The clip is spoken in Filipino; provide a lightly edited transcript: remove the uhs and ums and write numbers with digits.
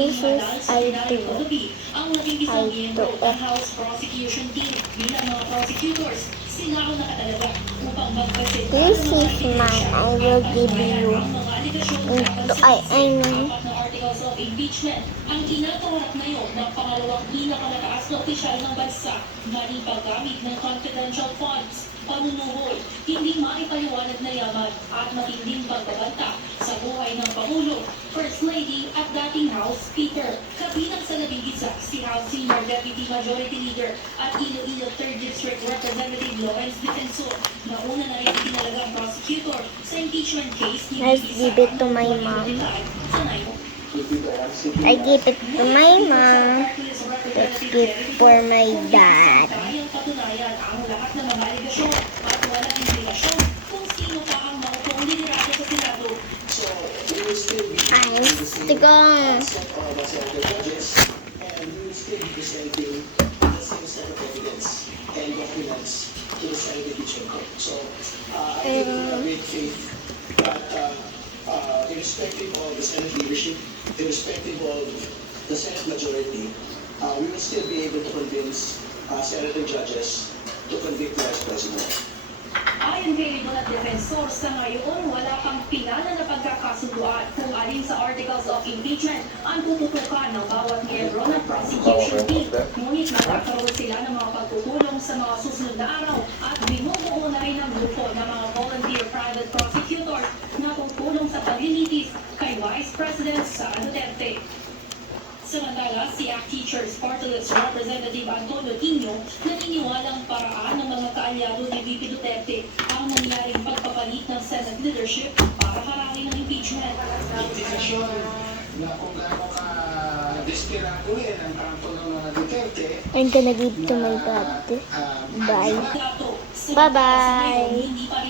This is I2. Ang naging isang miyembro ng House Prosecution Team bilang mga prosecutors, sila ang nakatalaga upang magpresenta This is mine. I will give you into I mean. apat na articles of impeachment. Ang kinakaharap ngayon ng pangalawang pinakamataas na opisyal ng bansa na paggamit ng confidential funds, panunuhol, hindi maipaliwanag na yaman at matinding pagbabanta sa buhay ng Pangulo, First Lady at dating House Speaker. Kabilang sa labing-isa si House Senior Deputy Majority Leader at Iloilo 3rd District Representative Lawrence Defensor na una na rin itinalaga ang prosecutor sa impeachment case ni Let's give it to my mom. I give it to my mom. Let's give for my dad. Kayang patunayan ang lahat ng mga aligasyon at walang implikasyon kung sino pa ang maupong liderado sa Senado. I'm stigong. Irrespective of the Senate leadership, irrespective of the Senate majority, we will still be able to convince Senate and judges to convict the Vice President. Ayon kay Legal at Defensor, sa ngayon wala pang pinala na pagkakasunduan kung alin sa articles of impeachment ang tututukan ng bawat miyembro ng prosecution team. Ngunit magkakaroon sila ng mga pagtutulong sa mga susunod na araw at binubuo na rin ang grupo ng mga volunteer private prosecutors na tutulong sa paglilitis kay Vice President Sara Duterte. Samantala, si ACT Teachers Party List Representative Antonio Tino naniniwalang paraan ng mga kaalyado ni VP Duterte ang nangyaring pagpapalit ng Senate leadership para harangin ng impeachment. Indikasyon na kung gaano ka desperado ang pangtulo ng Duterte. I'm gonna give to my dad. Bye. Bye-bye.